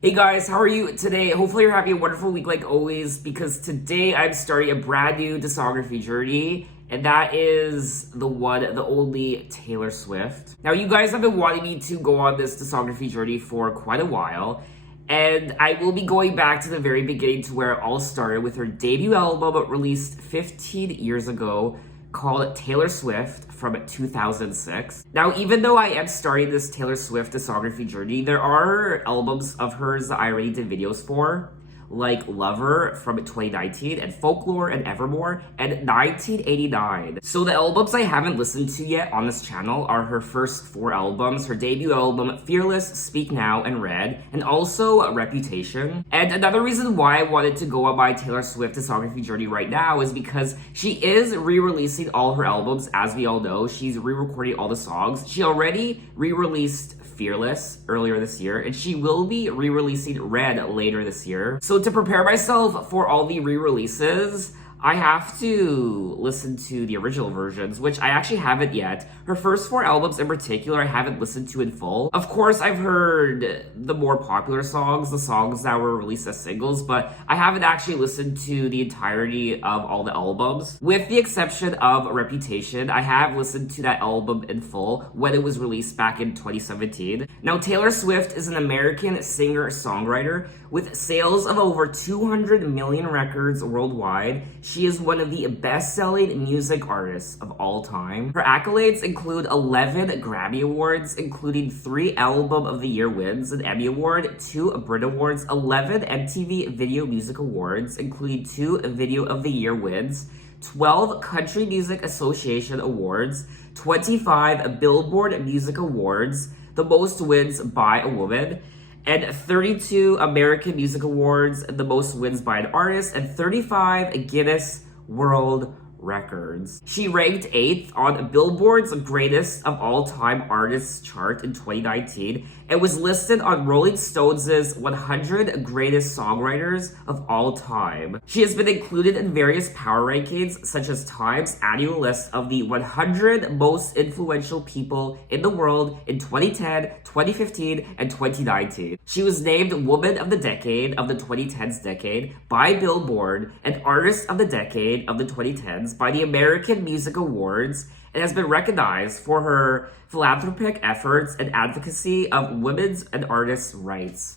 Hey guys, how are you today? Hopefully you're having a wonderful week like always, because today I'm starting a brand new discography journey, and that is the only Taylor Swift. Now you guys have been wanting me to go on this discography journey for quite a while, and I will be going back to the very beginning to where it all started with her debut album released 15 years ago, called Taylor Swift from 2006. Now, even though I am starting this Taylor Swift discography journey, there are albums of hers that I already did videos for, like Lover from 2019, and Folklore and Evermore, and 1989. So the albums I haven't listened to yet on this channel are her first 4 albums, her debut album, Fearless, Speak Now, and Red, and also Reputation. And another reason why I wanted to go on my Taylor Swift discography journey right now is because she is re-releasing all her albums, as we all know. She's re-recording all the songs. She already re-released Fearless earlier this year, and she will be re-releasing Red later this year. So to prepare myself for all the re-releases, I have to listen to the original versions, which I actually haven't yet. Her first 4 albums in particular, I haven't listened to in full. Of course, I've heard the more popular songs, the songs that were released as singles, but I haven't actually listened to the entirety of all the albums. With the exception of Reputation, I have listened to that album in full when it was released back in 2017. Now, Taylor Swift is an American singer-songwriter with sales of over 200 million records worldwide. She is one of the best-selling music artists of all time. Her accolades include 11 Grammy Awards, including 3 Album of the Year wins, an Emmy Award, 2 Brit Awards, 11 MTV Video Music Awards, including 2 Video of the Year wins, 12 Country Music Association Awards, 25 Billboard Music Awards, the most wins by a woman, and 32 American Music Awards, the most wins by an artist, and 35 Guinness World Records. She ranked 8th on Billboard's Greatest of All Time Artists chart in 2019 and was listed on Rolling Stone's 100 Greatest Songwriters of All Time. She has been included in various power rankings, such as Time's annual list of the 100 most influential people in the world in 2010, 2015, and 2019. She was named Woman of the Decade of the 2010s decade by Billboard and Artist of the Decade of the 2010s by the American Music Awards, and has been recognized for her philanthropic efforts and advocacy of women's and artists' rights.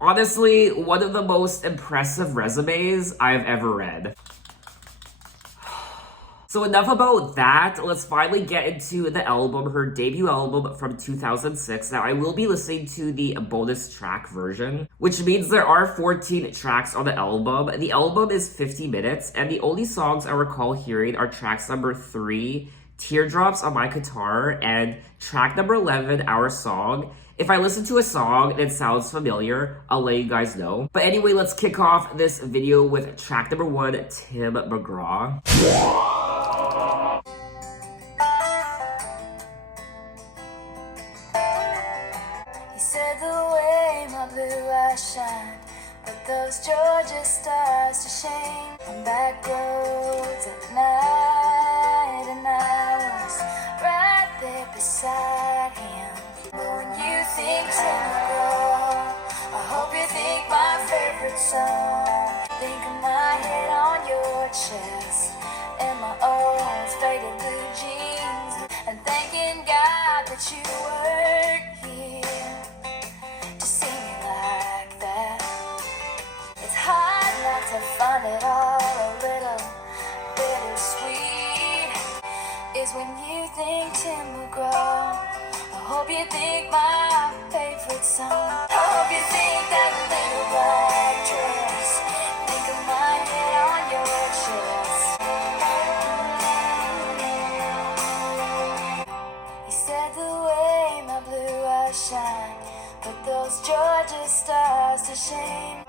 Honestly, one of the most impressive resumes I've ever read. So enough about that, let's finally get into the album, her debut album from 2006. Now, I will be listening to the bonus track version, which means there are 14 tracks on the album. The album is 50 minutes, and the only songs I recall hearing are tracks number 3, Teardrops on My Guitar, and track number 11, Our Song. If I listen to a song and it sounds familiar, I'll let you guys know. But anyway, let's kick off this video with track number 1, Tim McGraw. Shine, but those Georgia stars to shame on back roads at night, and I was right there beside him. But when you think Mcgraw, I hope you think my favorite song. Think of my head on your chest and my old faded blue jeans, and thanking God that you weren't here to see me like that. It's hard not to find it all a little bittersweet. Is when you think Tim McGraw. I hope you think my favorite song. I hope you think that little black dress. Think of my head on your chest. He said the way my blue eyes shine, put those Georgia stars to shame.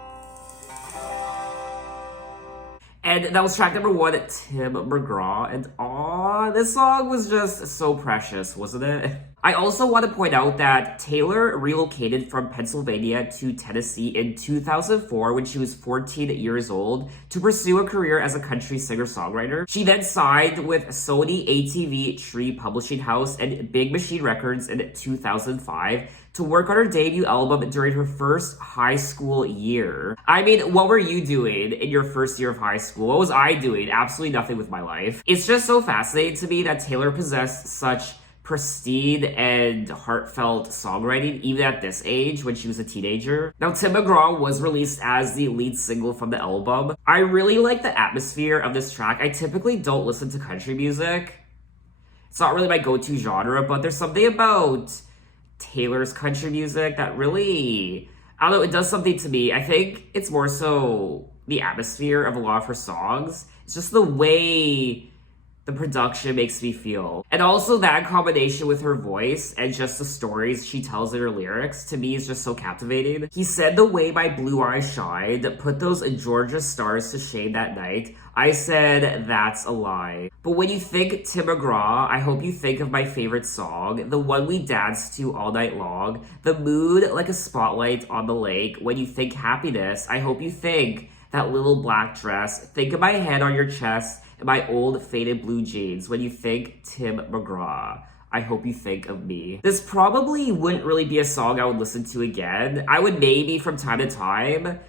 And that was track number 1, Tim McGraw. And aw, this song was just so precious, wasn't it? I also want to point out that Taylor relocated from Pennsylvania to Tennessee in 2004 when she was 14 years old to pursue a career as a country singer-songwriter. She then signed with Sony ATV Tree Publishing House and Big Machine Records in 2005 to work on her debut album during her first high school year. I mean, what were you doing in your first year of high school? What was I doing? Absolutely nothing with my life. It's just so fascinating to me that Taylor possessed such pristine and heartfelt songwriting even at this age when she was a teenager. Now, Tim McGraw was released as the lead single from the album. I really like the atmosphere of this track. I typically don't listen to country music. It's not really my go-to genre, but there's something about Taylor's country music that really, I don't know, it does something to me. I think it's more so the atmosphere of a lot of her songs. It's just the way the production makes me feel. And also that combination with her voice and just the stories she tells in her lyrics, to me, is just so captivating. He said, "The way my blue eyes shined, put those Georgia stars to shame that night. I said, that's a lie." But when you think Tim McGraw, I hope you think of my favorite song, the one we danced to all night long, the mood like a spotlight on the lake. When you think happiness, I hope you think that little black dress. Think of my head on your chest and my old faded blue jeans. When you think Tim McGraw, I hope you think of me. This probably wouldn't really be a song I would listen to again. I would maybe from time to time.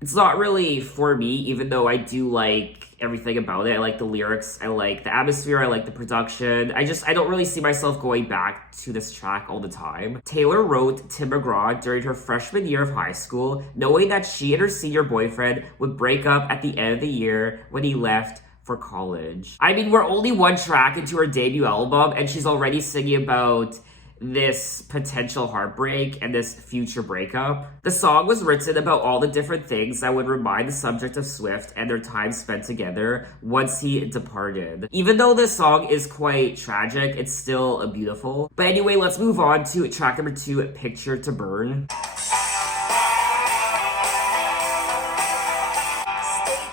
It's not really for me, even though I do like everything about it. I like the lyrics, I like the atmosphere, I like the production. I don't really see myself going back to this track all the time. Taylor wrote Tim McGraw during her freshman year of high school, knowing that she and her senior boyfriend would break up at the end of the year when he left for college. I mean, we're only one track into her debut album, and she's already singing about this potential heartbreak and this future breakup. The song was written about all the different things that would remind the subject of Swift and their time spent together once he departed. Even though this song is quite tragic, it's still beautiful. But anyway, let's move on to track number 2, Picture to Burn. State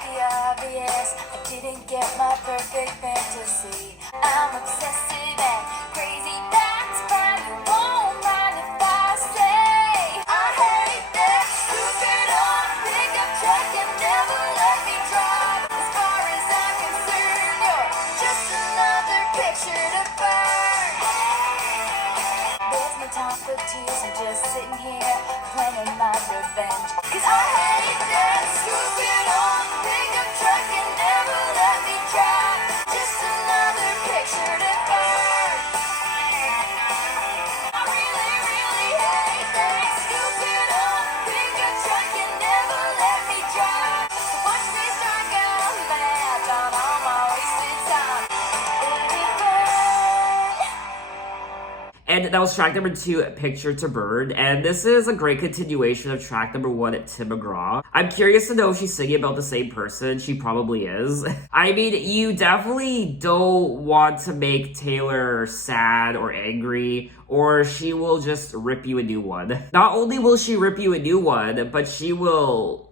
the obvious, I didn't get my perfect fantasy. I'm obsessive and crazy, that's why you won't mind if I say I hate that stupid old pickup truck and never let me drive. As far as I'm concerned, you're just another picture to burn. There's no time for tears, I'm just sitting here planning my revenge. 'Cause I hate that stupid old pickup truck and never let me drive. Just another picture to burn. I really, really hate that stupid old pickup truck and never let me drive. So watch me strike out mad on all my wasted time. Baby, burn. And that was track number 2, Picture to Burn. And this is a great continuation of track number 1, Tim McGraw. I'm curious to know if she's singing about the same person. She probably is. I mean, you definitely don't want to make Taylor sad or angry, or she will just rip you a new one. Not only will she rip you a new one, but she will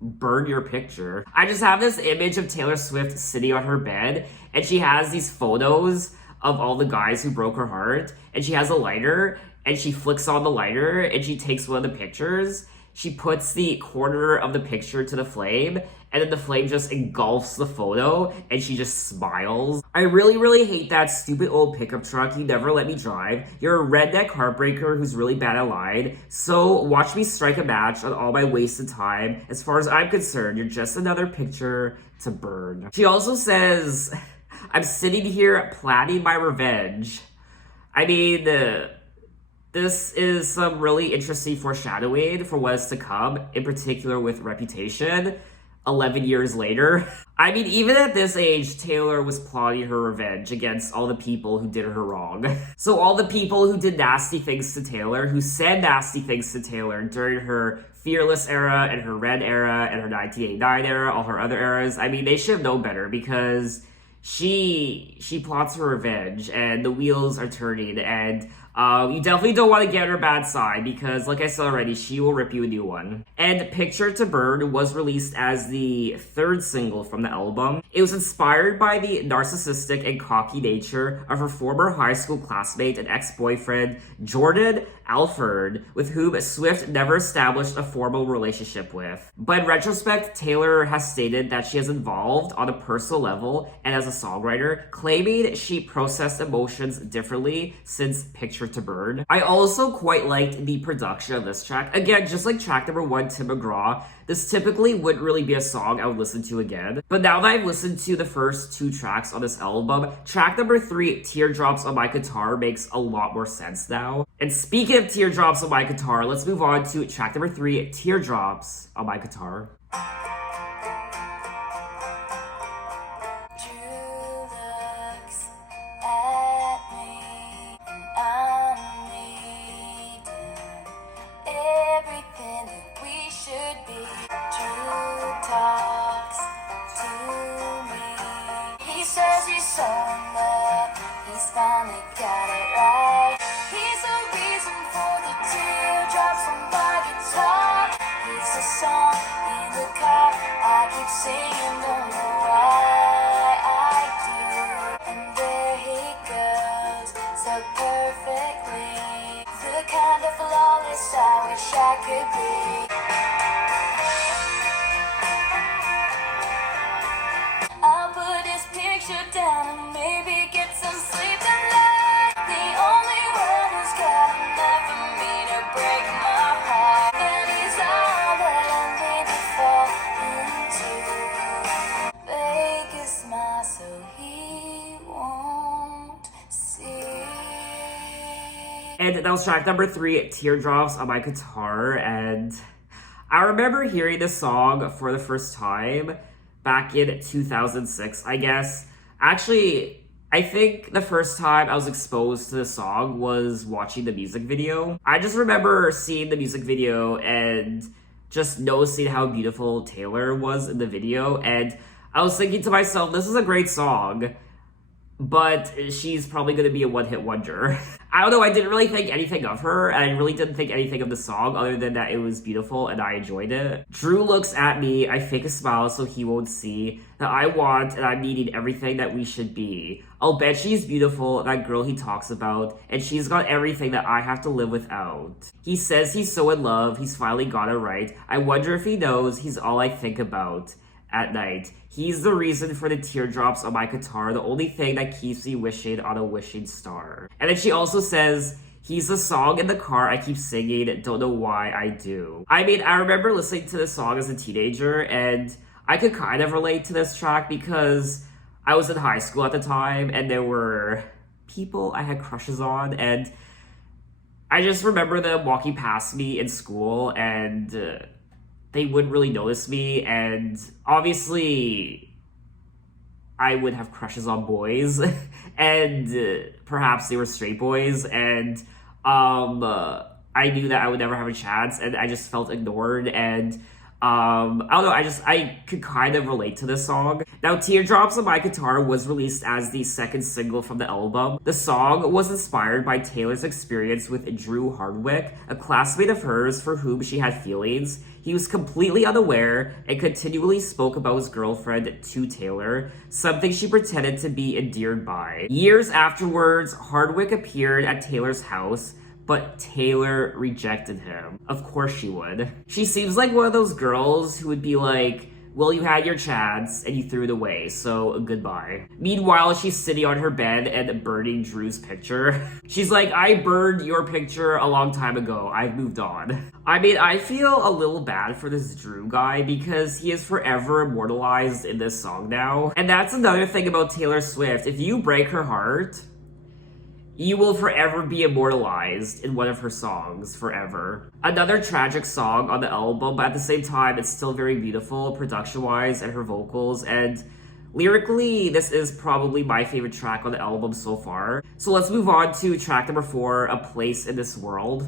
burn your picture. I just have this image of Taylor Swift sitting on her bed, and she has these photos of all the guys who broke her heart, and she has a lighter, and she flicks on the lighter, and she takes one of the pictures. She puts the corner of the picture to the flame, and then the flame just engulfs the photo, and she just smiles. I really, really hate that stupid old pickup truck you never let me drive. You're a redneck heartbreaker who's really bad at lying, so watch me strike a match on all my wasted time. As far as I'm concerned, you're just another picture to burn. She also says, "I'm sitting here planning my revenge." I mean, this is some really interesting foreshadowing for what is to come, in particular with Reputation, 11 years later. I mean, even at this age, Taylor was plotting her revenge against all the people who did her wrong. So all the people who did nasty things to Taylor, who said nasty things to Taylor during her Fearless era and her Red era and her 1989 era, all her other eras, I mean, they should have known better, because she plots her revenge, and the wheels are turning, and You definitely don't want to get her bad side because, like I said already, she will rip you a new one. And Picture to Burn was released as the third single from the album. It was inspired by the narcissistic and cocky nature of her former high school classmate and ex-boyfriend, Jordan Alford, with whom Swift never established a formal relationship with. But in retrospect, Taylor has stated that she has evolved on a personal level and as a songwriter, claiming she processed emotions differently since Picture to Burn. I also quite liked the production of this track. Again, just like track number 1, Tim McGraw, this typically wouldn't really be a song I would listen to again. But now that I've listened to the first 2 tracks on this album, track number 3, Teardrops on My Guitar, makes a lot more sense now. And speaking of Teardrops on My Guitar, let's move on to track number 3, Teardrops on My Guitar. Singing, don't know why I do. And there he goes, so perfectly. The kind of flawless I wish I could be. I'll put his picture down and maybe get some sleep tonight. The only one who's got enough for me to break my heart. And he's all that I maybe fall into. Fake a smile so he won't see. And that was track number 3, Teardrops on My Guitar. And I remember hearing this song for the first time back in 2006, I guess. Actually, I think the first time I was exposed to the song was watching the music video. I just remember seeing the music video and just noticing how beautiful Taylor was in the video. And I was thinking to myself, this is a great song, but she's probably going to be a one-hit wonder. I don't know, I didn't really think anything of her, and I really didn't think anything of the song other than that it was beautiful and I enjoyed it. Drew looks at me, I fake a smile so he won't see that I want and I'm needing everything that we should be. I'll bet she's beautiful, that girl he talks about, and she's got everything that I have to live without. He says he's so in love, he's finally got it right. I wonder if he knows he's all I think about at night. He's the reason for the teardrops on my guitar, the only thing that keeps me wishing on a wishing star. And then she also says, he's the song in the car I keep singing, don't know why I do. I mean, I remember listening to this song as a teenager, and I could kind of relate to this track because I was in high school at the time, and there were people I had crushes on, and I just remember them walking past me in school, and they wouldn't really notice me, and obviously I would have crushes on boys, and perhaps they were straight boys, and I knew that I would never have a chance, and I just felt ignored, and I don't know, I could kind of relate to this song. Now, Teardrops on My Guitar was released as the second single from the album. The song was inspired by Taylor's experience with Drew Hardwick, a classmate of hers for whom she had feelings. He was completely unaware and continually spoke about his girlfriend to Taylor, something she pretended to be endeared by. Years afterwards, Hardwick appeared at Taylor's house, but Taylor rejected him. Of course she would. She seems like one of those girls who would be like, well, you had your chance and you threw it away, so goodbye. Meanwhile, she's sitting on her bed and burning Drew's picture. She's like, I burned your picture a long time ago. I've moved on. I mean, I feel a little bad for this Drew guy because he is forever immortalized in this song now. And that's another thing about Taylor Swift. If you break her heart, you will forever be immortalized in one of her songs, forever. Another tragic song on the album, but at the same time, it's still very beautiful production-wise and her vocals, and lyrically, this is probably my favorite track on the album so far. So let's move on to track number 4, A Place in This World.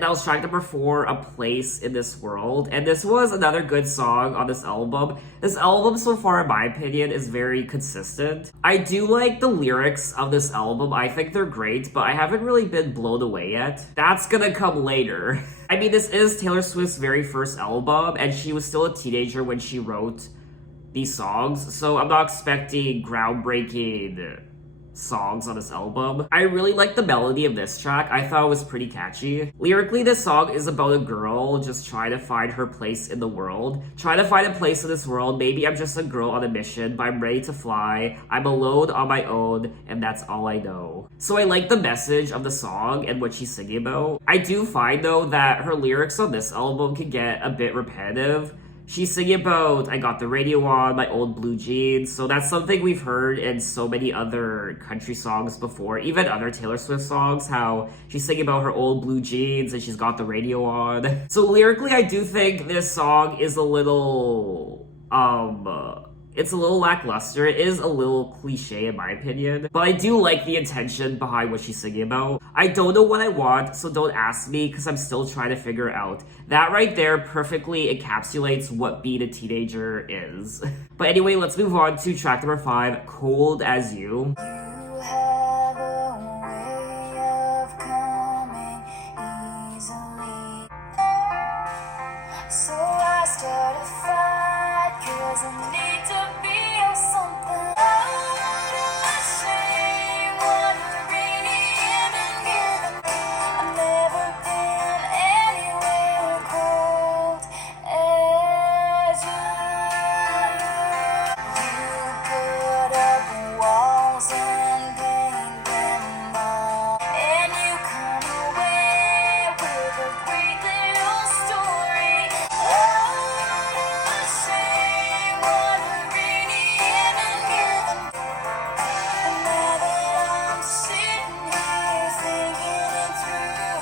that was track number 4, A Place in This World. And this was another good song on this album. This album so far, in my opinion, is very consistent. I do like the lyrics of this album. I think they're great, but I haven't really been blown away yet. That's gonna come later. I mean, this is Taylor Swift's very first album, and she was still a teenager when she wrote these songs, so I'm not expecting groundbreaking songs on this album. I really like the melody of this track. I thought it was pretty catchy. Lyrically, this song is about a girl just trying to find her place in the world. Trying to find a place in this world. Maybe I'm just a girl on a mission, but I'm ready to fly. I'm alone on my own, and that's all I know. So I like the message of the song and what she's singing about. I do find, though, that her lyrics on this album can get a bit repetitive. She's singing about, I got the radio on, my old blue jeans. So that's something we've heard in so many other country songs before. Even other Taylor Swift songs, how she's singing about her old blue jeans and she's got the radio on. So lyrically, I do think this song is a little, it's a little lackluster. It is a little cliche in my opinion, but I do like the intention behind what she's singing about. I don't know what I want, so don't ask me because I'm still trying to figure it out. That right there perfectly encapsulates what being a teenager is. But anyway, let's move on to track number 5, Cold As You. You have a way of coming easily. So I start a fight 'cause I need to feel something. Oh, what a shame, what a radiant given. I've never been anywhere cold as you. You put up walls and paint them all, and you come away with a great little story. Oh, what a shame, what a radiant given. And now that I'm sitting here thinking it through,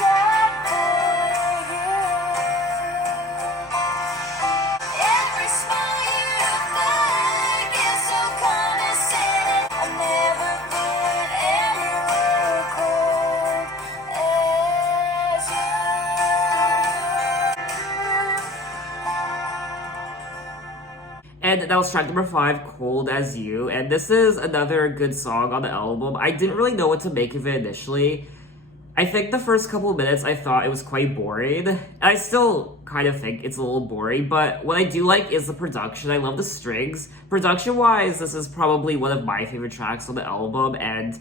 died for you. Every smile you make is so condescending. I've never been anywhere cold as you. And that was track number 5, Cold As You. And this is another good song on the album. I didn't really know what to make of it initially. I think the first couple of minutes I thought it was quite boring. And I still kind of think it's a little boring, but what I do like is the production. I love the strings. Production-wise, this is probably one of my favorite tracks on the album, and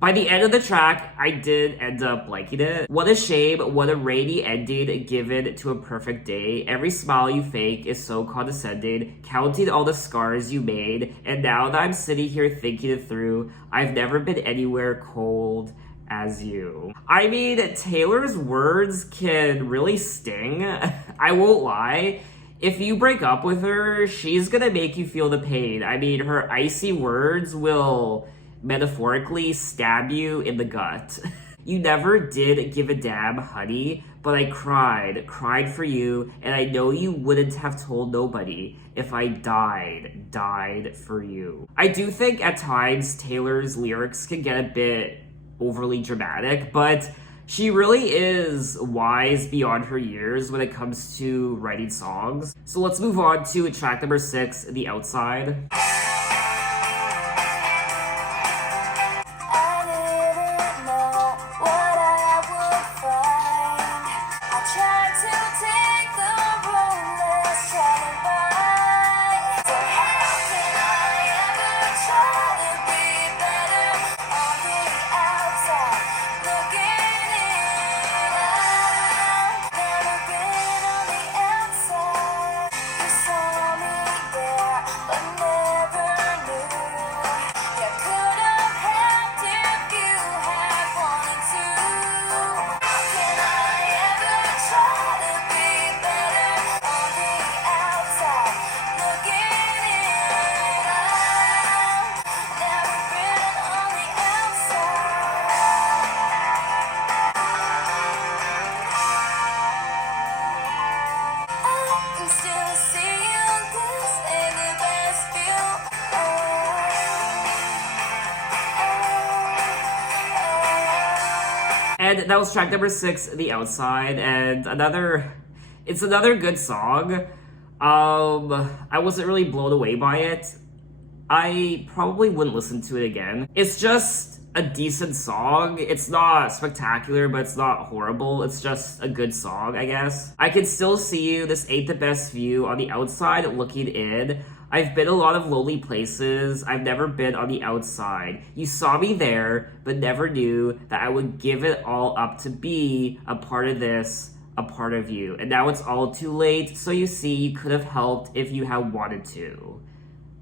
by the end of the track, I did end up liking it. What a shame, what a rainy ending given to a perfect day. Every smile you fake is so condescending, counting all the scars you made, and now that I'm sitting here thinking it through, I've never been anywhere cold as you. I mean, Taylor's words can really sting. I won't lie. If you break up with her, she's gonna make you feel the pain. I mean, her icy words will metaphorically stab you in the gut. You never did give a damn, honey, but I cried for you, and I know you wouldn't have told nobody if I died for you. I do think at times Taylor's lyrics can get a bit overly dramatic, but she really is wise beyond her years when it comes to writing songs. So let's move on to track number 6, The Outside. I didn't know what I would find. I tried to take the road less traveled by. So how can I ever try to be better on the outside, looking in? I've never been on the outside. You saw me there, but never And that was track number 6, The Outside, and it's another good song. I wasn't really blown away by it. I probably wouldn't listen to it again. It's just a decent song. It's not spectacular, but it's not horrible. It's just a good song, I guess. I Can Still See You, This Ain't the Best View, On the Outside Looking In. I've been a lot of lonely places. I've never been on the outside. You saw me there, but never knew that I would give it all up to be a part of this, a part of you. And now it's all too late, so you see you could have helped if you had wanted to.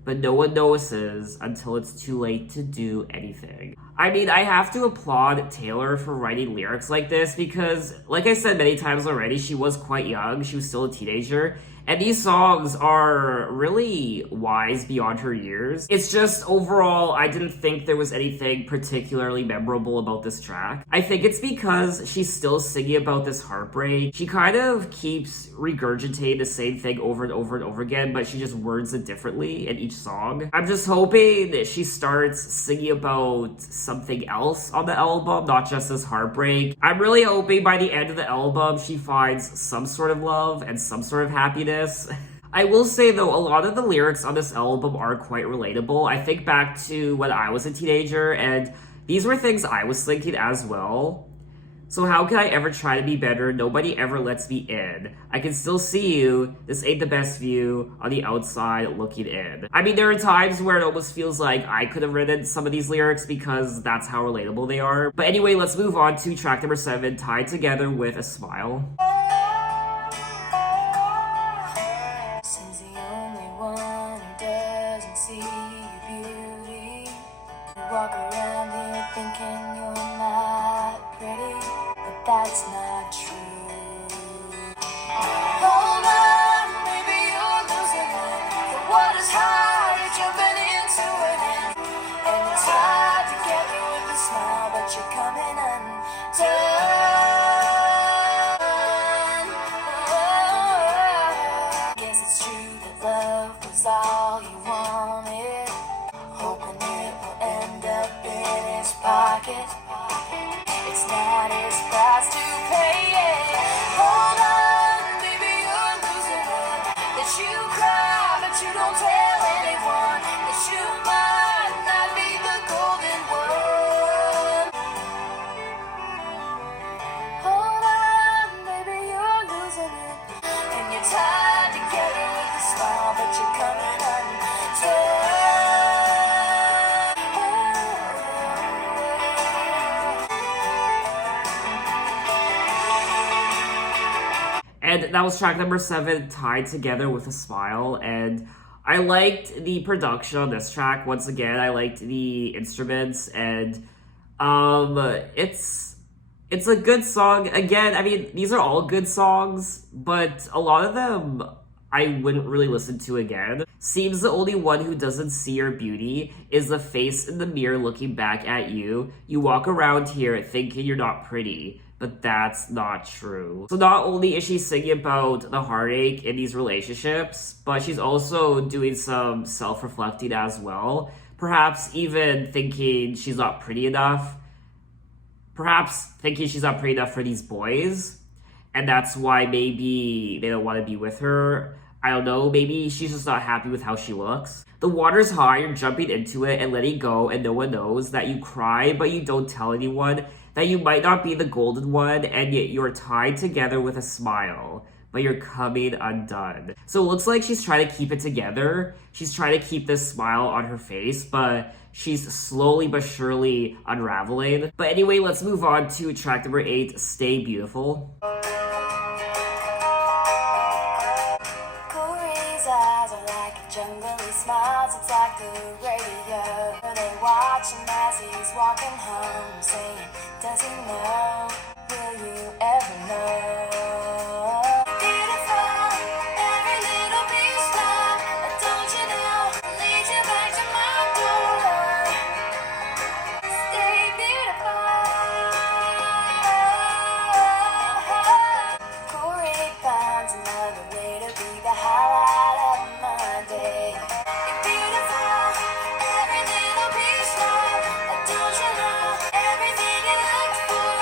But no one notices until it's too late to do anything. I mean, I have to applaud Taylor for writing lyrics like this because, like I said many times already, she was quite young. She was still a teenager. And these songs are really wise beyond her years. It's just overall, I didn't think there was anything particularly memorable about this track. I think it's because she's still singing about this heartbreak. She kind of keeps regurgitating the same thing over and over and over again, but she just words it differently in each song. I'm just hoping that she starts singing about something else on the album, not just this heartbreak. I'm really hoping by the end of the album, she finds some sort of love and some sort of happiness. I will say though, a lot of the lyrics on this album are quite relatable. I think back to when I was a teenager, and these were things I was thinking as well. So how can I ever try to be better? Nobody ever lets me in. I can still see you. This ain't the best view. On the outside looking in. I mean, there are times where it almost feels like I could have written some of these lyrics because that's how relatable they are. But anyway, let's move on to track number 7, Tied Together with a Smile. Walk around here thinking you're not pretty, but that's not true. Hold on, maybe you're losing it. The water's high, you're jumping into it, and it's hard to get you with a smile, but you're coming undone. Oh, guess it's true that love was all you wanted. Hoping it will end up in his pocket. It's not his price to pay. Hold on, baby, you're losing it. That you cry, but you don't tell anyone. That you might not be the golden one. Hold on, baby, you're losing it. And you're tied together with a smile, but you're coming undone. And that was track number 7, Tied Together with a Smile. And I liked the production on this track. Once again, I liked the instruments, and it's a good song. Again, I mean, these are all good songs, but a lot of them I wouldn't really listen to again. Seems the only one who doesn't see your beauty is the face in the mirror looking back at you. You walk around here thinking you're not pretty, but that's not true. So not only is she singing about the heartache in these relationships, but she's also doing some self-reflecting as well. Perhaps even thinking she's not pretty enough. Perhaps thinking she's not pretty enough for these boys. And that's why maybe they don't want to be with her. I don't know, maybe she's just not happy with how she looks. The water's high, you're jumping into it and letting go, and no one knows that you cry, but you don't tell anyone. That you might not be the golden one, and yet you're tied together with a smile, but you're coming undone. So it looks like she's trying to keep it together. She's trying to keep this smile on her face, but she's slowly but surely unraveling. But anyway, let's move on to track number 8, Stay Beautiful. Corey's eyes are like a jungle, he smiles, it's like the radio. They watch him as he's walking home, saying, does he know? Will you ever know? Beautiful, every little piece of, don't you know? Lead you back to my door. Stay beautiful. Corey finds another way to be the highlight of my day. You're beautiful, every little piece of, don't you know? Everything you look for,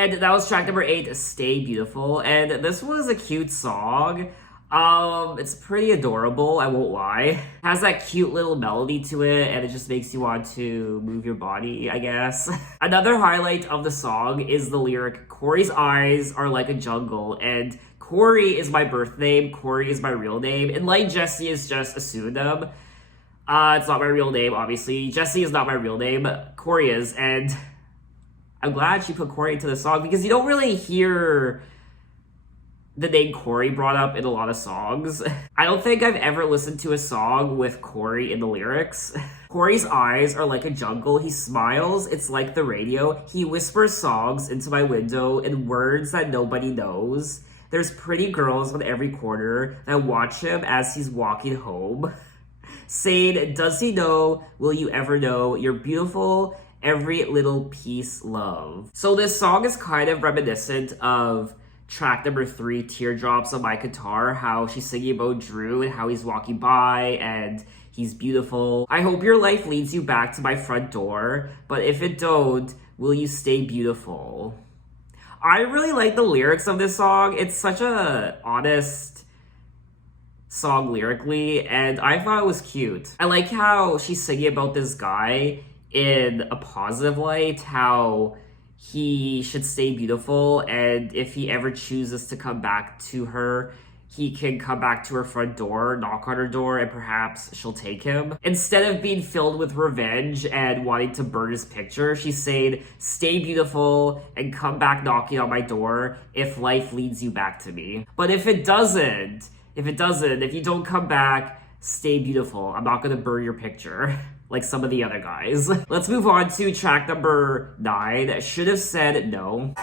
And that was track number 8, Stay Beautiful. And this was a cute song. It's pretty adorable, I won't lie. It has that cute little melody to it, and it just makes you want to move your body, I guess. Another highlight of the song is the lyric, Corey's eyes are like a jungle, and Corey is my birth name, Corey is my real name, and like Jesse is just a pseudonym. It's not my real name, obviously. Jesse is not my real name, Corey is, and I'm glad she put Corey into the song because you don't really hear the name Corey brought up in a lot of songs. I don't think I've ever listened to a song with Corey in the lyrics. Corey's eyes are like a jungle. He smiles, it's like the radio. He whispers songs into my window in words that nobody knows. There's pretty girls on every corner that watch him as he's walking home. Saying, does he know? Will you ever know? You're beautiful. Every little piece, love. So this song is kind of reminiscent of track number 3, Teardrops on My Guitar, how she's singing about Drew and how he's walking by and he's beautiful. I hope your life leads you back to my front door, but if it don't, will you stay beautiful? I really like the lyrics of this song. It's such a honest song lyrically, and I thought it was cute. I like how she's singing about this guy in a positive light, how he should stay beautiful, and if he ever chooses to come back to her, he can come back to her front door, knock on her door, and perhaps she'll take him. Instead of being filled with revenge and wanting to burn his picture, she's saying, stay beautiful and come back knocking on my door if life leads you back to me. But if it doesn't, if you don't come back, stay beautiful. I'm not gonna burn your picture like some of the other guys. Let's move on to track number 9, Should Have Said No.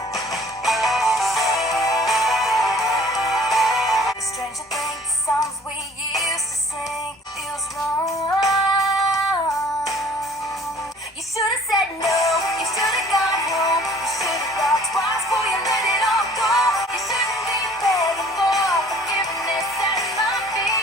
Stranger things, songs we used to sing feels wrong. You should have said no. You should have gone home. You should have thought twice before you let it all go. You shouldn't be begging for forgiveness at my feet.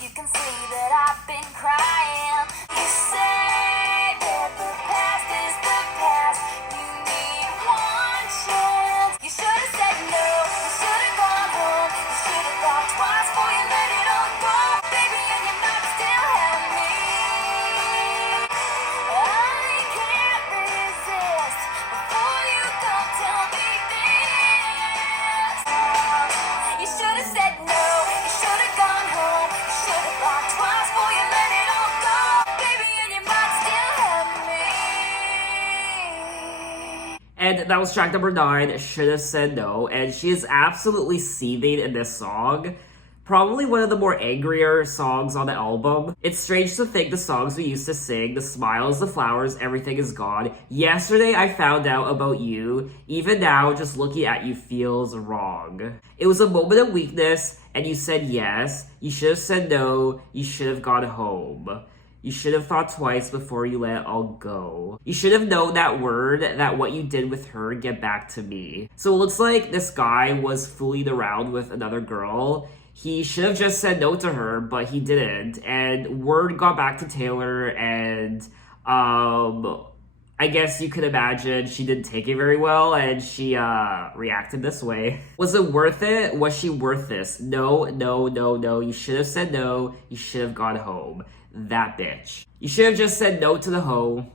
You can see that I've been crying. You say that the past is the past. You need one chance. You should have said no. You should have gone home. You should have thought twice before you let it all go. Baby, and you might still have me. I can't resist. Before you go, tell me this. You should have said no. You should have gone home. You should have thought twice before you let it all go. Baby, and you might still have me. And that was track number 9, Should Have Said No. And she is absolutely seething in this song. Probably one of the more angrier songs on the album. It's strange to think the songs we used to sing, the smiles, the flowers, everything is gone. Yesterday I found out about you. Even now, just looking at you feels wrong. It was a moment of weakness, and you said yes. You should have said no. You should have gone home. You should have thought twice before you let it all go. You should have known that word, that what you did with her, get back to me. So it looks like this guy was fooling around with another girl. He should have just said no to her, but he didn't. And word got back to Taylor, and I guess you could imagine she didn't take it very well, and she reacted this way. Was it worth it? Was she worth this? No, no, no, no. You should have said no. You should have gone home. That bitch. You should have just said no to the hoe.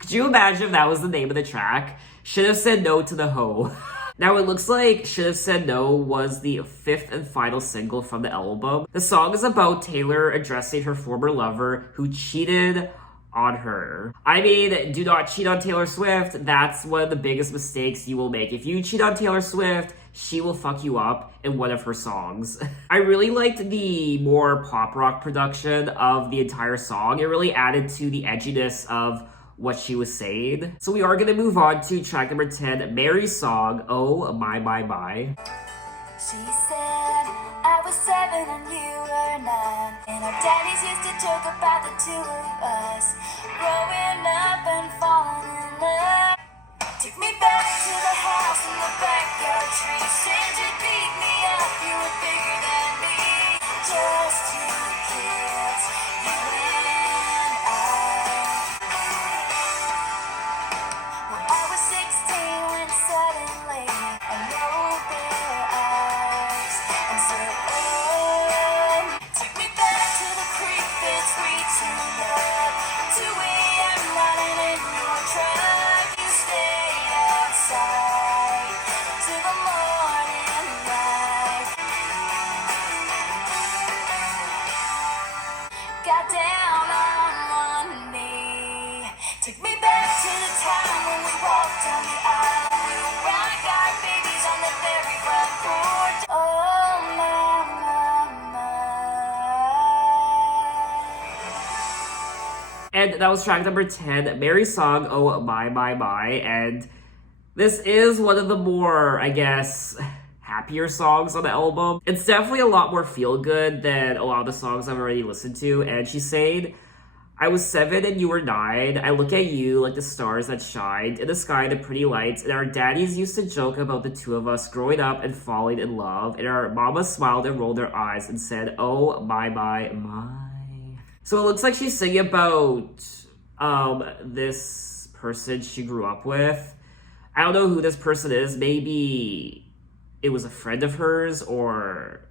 Could you imagine if that was the name of the track? Should have said no to the hoe. Now it looks like Should Have Said No was the 5th and final single from the album. The song is about Taylor addressing her former lover who cheated on her. I mean, do not cheat on Taylor Swift. That's one of the biggest mistakes you will make. If you cheat on Taylor Swift, she will fuck you up in one of her songs. I really liked the more pop rock production of the entire song. It really added to the edginess of what she was saying. So we are gonna move on to track number 10, Mary's song, Oh My My My. She said I was 7 and you were 9, and our daddies used to joke about the two of us growing up and falling in love. Took me back to the house in the backyard tree. Said you'd beat me up, you were bigger than me. Just two kids, you and I. And that was track number 10, Mary's song, Oh My My My. And this is one of the more, I guess, happier songs on the album. It's definitely a lot more feel-good than a lot of the songs I've already listened to. And she's saying, I was 7 and you were 9. I look at you like the stars that shined in the sky, the pretty lights. And our daddies used to joke about the two of us growing up and falling in love. And our mama smiled and rolled her eyes and said, oh my, my, my. So it looks like she's singing about this person she grew up with. I don't know who this person is. Maybe it was a friend of hers, or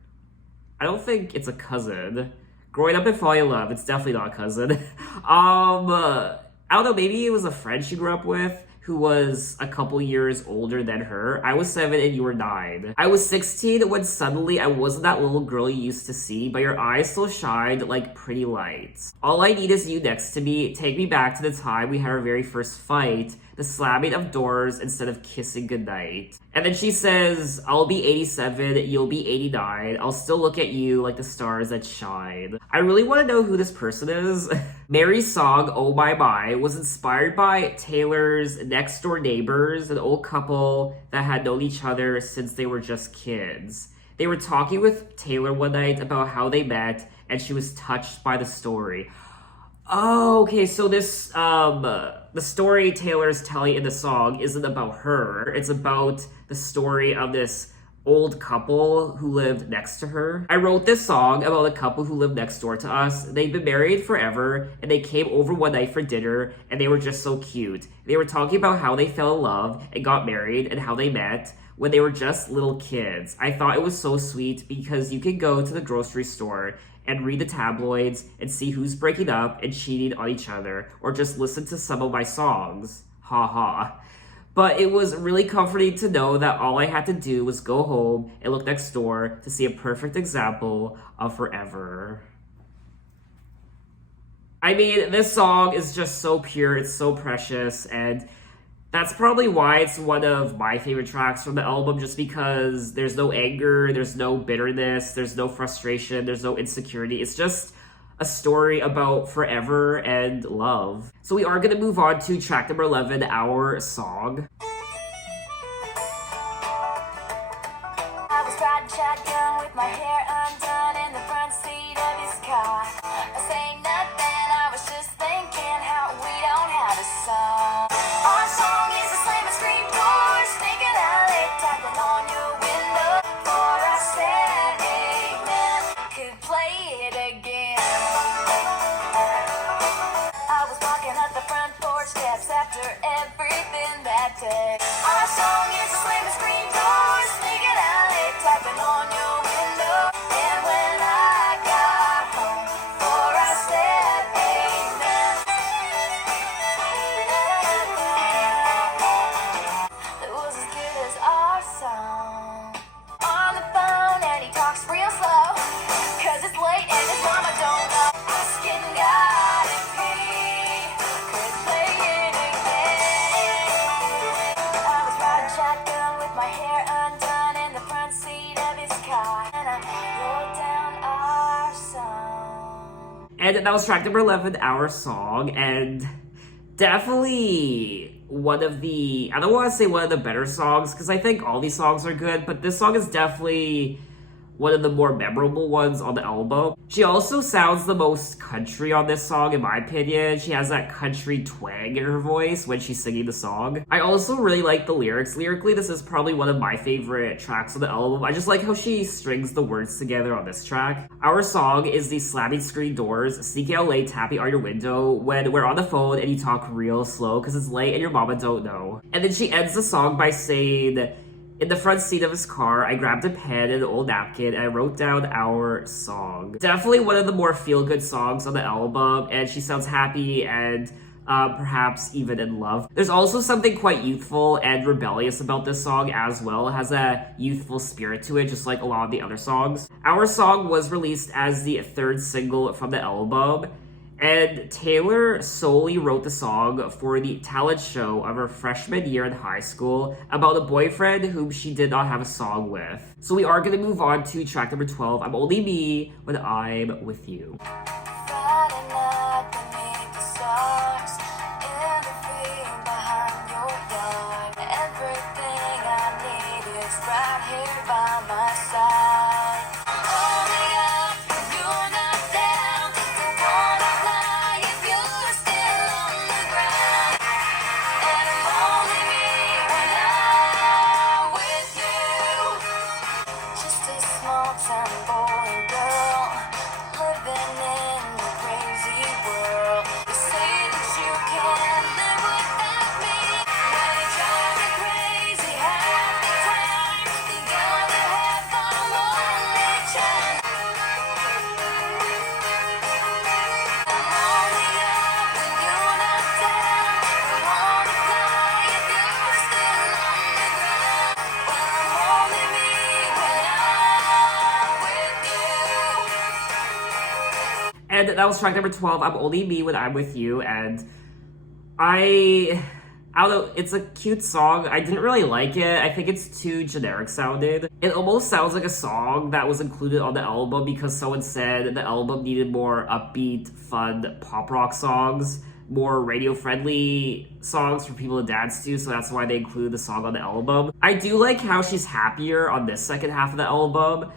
I don't think it's a cousin. Growing up and falling in love, it's definitely not a cousin. I don't know, maybe it was a friend she grew up with who was a couple years older than her. I was 7 and you were 9. I was 16 when suddenly I wasn't that little girl you used to see, but your eyes still shined like pretty lights. All I need is you next to me. Take me back to the time we had our very first fight. The slamming of doors instead of kissing goodnight. And then she says, I'll be 87, you'll be 89. I'll still look at you like the stars that shine. I really want to know who this person is. Mary's song, Oh My My, was inspired by Taylor's next door neighbors, an old couple that had known each other since they were just kids. They were talking with Taylor one night about how they met, and she was touched by the story. Oh, okay, so this, the story Taylor's telling in the song isn't about her. It's about the story of this old couple who lived next to her. I wrote this song about a couple who lived next door to us. They've been married forever, and they came over one night for dinner, and they were just so cute. They were talking about how they fell in love and got married and how they met when they were just little kids. I thought it was so sweet because you could go to the grocery store and read the tabloids and see who's breaking up and cheating on each other, or just listen to some of my songs. Ha ha. But it was really comforting to know that all I had to do was go home and look next door to see a perfect example of forever. I mean, this song is just so pure, it's so precious, and that's probably why it's one of my favorite tracks from the album, just because there's no anger, there's no bitterness, there's no frustration, there's no insecurity. It's just a story about forever and love. So we are going to move on to track number 11, Our Song. I was riding shotgun with my hair undone in the front seat of his car. I say nothing, I was just thinking how we don't have a song. Our song is a slam and scream doors, sneaking out late, tapping on your window. Before I said amen, could play it again. I was walking up the front porch steps after everything that day. Our song is a slam and scream doors, sneaking out late, tapping on your window. And when I got home, before I said amen, it was as good as our song. On the phone and he talks real slow, 'cause it's late and his mama don't know. Asking God if he could play it again. I was riding shotgun with my hair undone in the front seat of his car, and I wrote down our song. And that was track number 11, Our Song, and definitely one of the, I don't want to say one of the better songs, because I think all these songs are good, but this song is definitely one of the more memorable ones on the album. She also sounds the most country on this song, in my opinion. She has that country twang in her voice when she's singing the song. I also really like the lyrics. Lyrically, this is probably one of my favorite tracks on the album. I just like how she strings the words together on this track. Our Song is the slamming screen doors, sneaking out late, tapping on your window when we're on the phone and you talk real slow because it's late and your mama don't know. And then she ends the song by saying, in the front seat of his car, I grabbed a pen and an old napkin and I wrote down Our Song. Definitely one of the more feel-good songs on the album, and she sounds happy and perhaps even in love. There's also something quite youthful and rebellious about this song as well. It has a youthful spirit to it, just like a lot of the other songs. Our Song was released as the third single from the album, and Taylor solely wrote the song for the talent show of her freshman year in high school about a boyfriend whom she did not have a song with. So we are going to move on to track number 12, I'm Only Me When I'm With You. Friday night beneath the stars. here by my side. I'm only up when you're not down. Don't wanna fly if you're still on the ground. And I'm only me when I'm with you. Just a small town boy and girl living in a crazy world. You say that you can't live without me. When it drives me crazy half the time, the other half I'm only trying. I'm only up when you're not down. Don't wanna fly if you're still on the ground. But I'm only me when I'm with you. And that was track number 12, I'm Only Me When I'm With You, and I don't know, it's a cute song. I didn't really like it. I think it's too generic sounded. It almost sounds like a song that was included on the album because someone said the album needed more upbeat, fun pop rock songs, more radio friendly songs for people to dance to, so that's why they included the song on the album. I do like how she's happier on this second half of the album.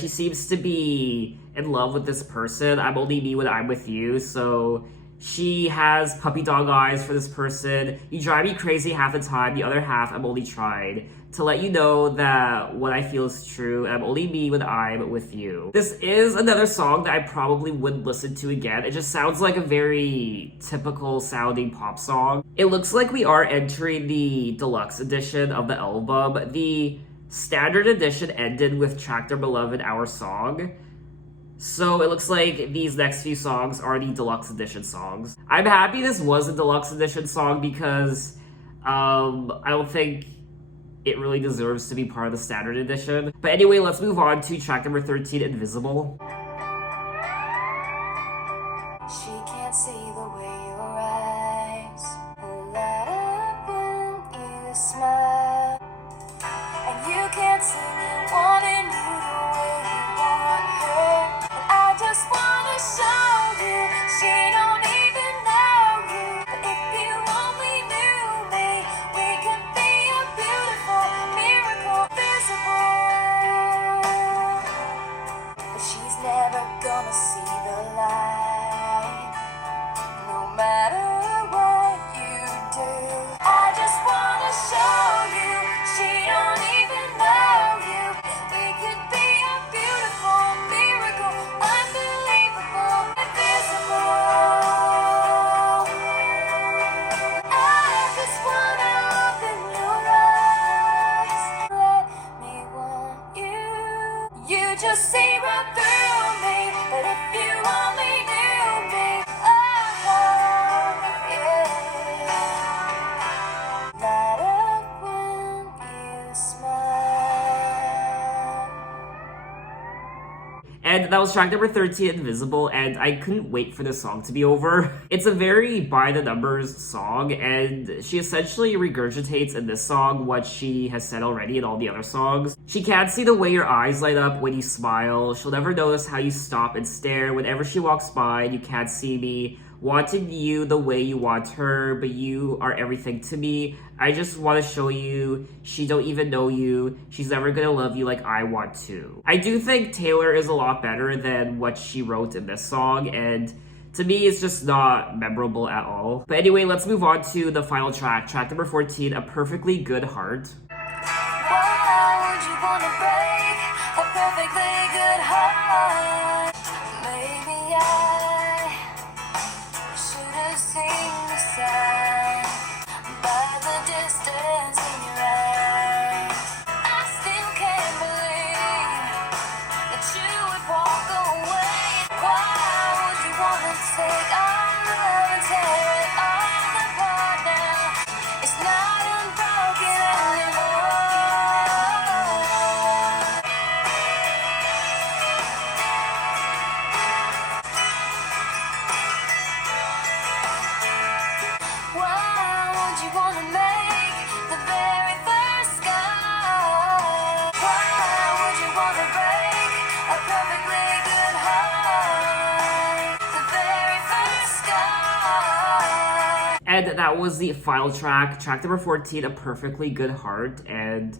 She seems to be in love with this person. I'm only me when I'm with you, so she has puppy dog eyes for this person. You drive me crazy half the time, the other half I'm only trying to let you know that what I feel is true. I'm only me when I'm with you. This is another song that I probably wouldn't listen to again. It just sounds like a very typical sounding pop song. It looks like we are entering the deluxe edition of the album. The standard edition ended with track number 11, Our Song. So it looks like these next few songs are the deluxe edition songs. I'm happy this was a deluxe edition song because I don't think it really deserves to be part of the standard edition. But anyway, let's move on to track number 13, Invisible. She can't see the way your eyes light up when you smile, and you can't see me wanting you the way you want her. And I just wanna show you she don't even know you. But if you only knew me, we could be a beautiful miracle, visible. But she's never gonna see the light, no matter what you do. I just wanna show you she don't even know you. We could be a beautiful miracle, unbelievable, invisible. I just wanna open your eyes, let me want you. You just see right through me, but if you only knew me, yeah. Light up when you smile. And that was track number 13, Invisible, and I couldn't wait for this song to be over. It's a very by the numbers song, and she essentially regurgitates in this song what she has said already in all the other songs. She can't see the way your eyes light up when you smile. She'll never notice how you stop and stare whenever she walks by and you can't see me. Wanting you the way you want her, but you are everything to me. I just want to show you she don't even know you. She's never gonna love you like I want to. I do think Taylor is a lot better than what she wrote in this song, and to me it's just not memorable at all. But anyway, let's move on to the final track, track number 14, A Perfectly Good Heart. Why would you wanna break a perfectly good heart? Maybe I should have seen the sign by the distance in your eyes. I still can't believe that you would walk away. Why would you wanna take our love and tear it all apart now? It's not unbroken anymore. Why would you wanna make the very first sky? Why would you wanna break a perfectly good heart? The very first sky. And that was the final track, track number 14, A Perfectly Good Heart. And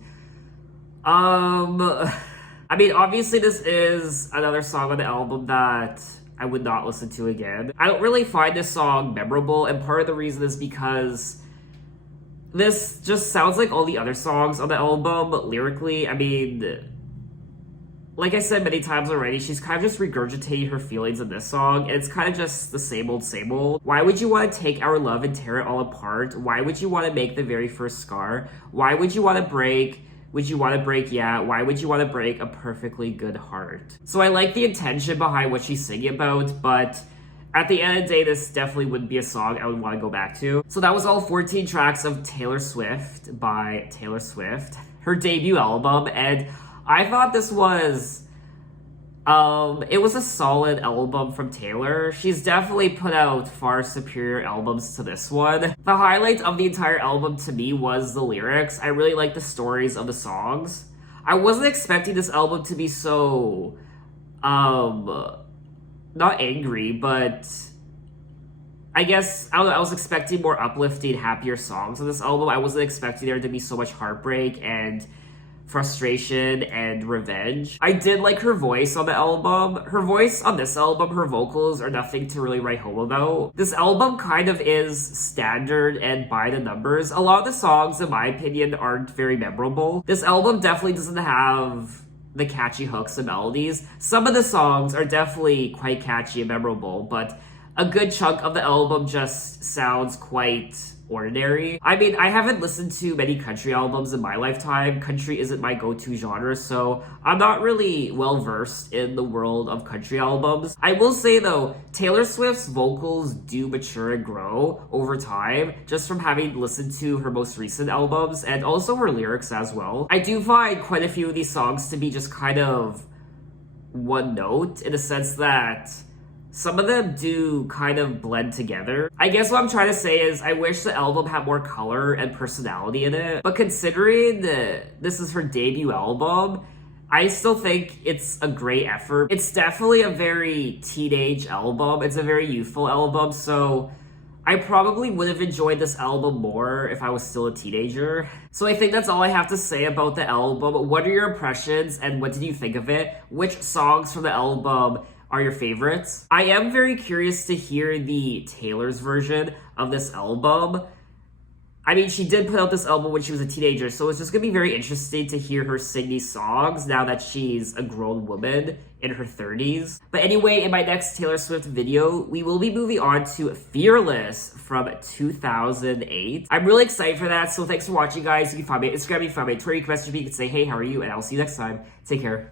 I mean, obviously this is another song on the album that I would not listen to again. I don't really find this song memorable, and part of the reason is because this just sounds like all the other songs on the album lyrically. I mean, like I said many times already, she's kind of just regurgitating her feelings in this song, and it's kind of just the same old, same old. Why would you want to take our love and tear it all apart? Why would you want to make the very first scar? Why would you want to break? Would you want to break? Yeah. Why would you want to break a perfectly good heart? So I like the intention behind what she's singing about, but at the end of the day, this definitely wouldn't be a song I would want to go back to. So that was all 14 tracks of Taylor Swift by Taylor Swift, her debut album, and I thought this was, it was a solid album from Taylor. She's definitely put out far superior albums to this one. The highlight of the entire album to me was the lyrics. I really like the stories of the songs. I wasn't expecting this album to be so, not angry, but I guess, I don't know, I was expecting more uplifting, happier songs on this album. I wasn't expecting there to be so much heartbreak and frustration and revenge. I did like her voice on the album. Her voice on this album, her vocals are nothing to really write home about. This album kind of is standard and by the numbers. A lot of the songs, in my opinion, aren't very memorable. This album definitely doesn't have the catchy hooks and melodies. Some of the songs are definitely quite catchy and memorable, but a good chunk of the album just sounds quite ordinary. I mean, I haven't listened to many country albums in my lifetime. Country isn't my go-to genre, so I'm not really well-versed in the world of country albums. I will say, though, Taylor Swift's vocals do mature and grow over time, just from having listened to her most recent albums, and also her lyrics as well. I do find quite a few of these songs to be just kind of one note, in the sense that some of them do kind of blend together. I guess what I'm trying to say is I wish the album had more color and personality in it, but considering this is her debut album, I still think it's a great effort. It's definitely a very teenage album. It's a very youthful album, so I probably would have enjoyed this album more if I was still a teenager. So I think that's all I have to say about the album. What are your impressions and what did you think of it? Which songs from the album are your favorites? I am very curious to hear the Taylor's version of this album. I mean, she did put out this album when she was a teenager, so it's just gonna be very interesting to hear her sing these songs now that she's a grown woman in her 30s. But anyway, in my next Taylor Swift video, we will be moving on to Fearless from 2008. I'm really excited for that, so thanks for watching, guys. You can find me on Instagram, you can find me on Twitter, you can message me, you can say, hey, how are you? And I'll see you next time. Take care.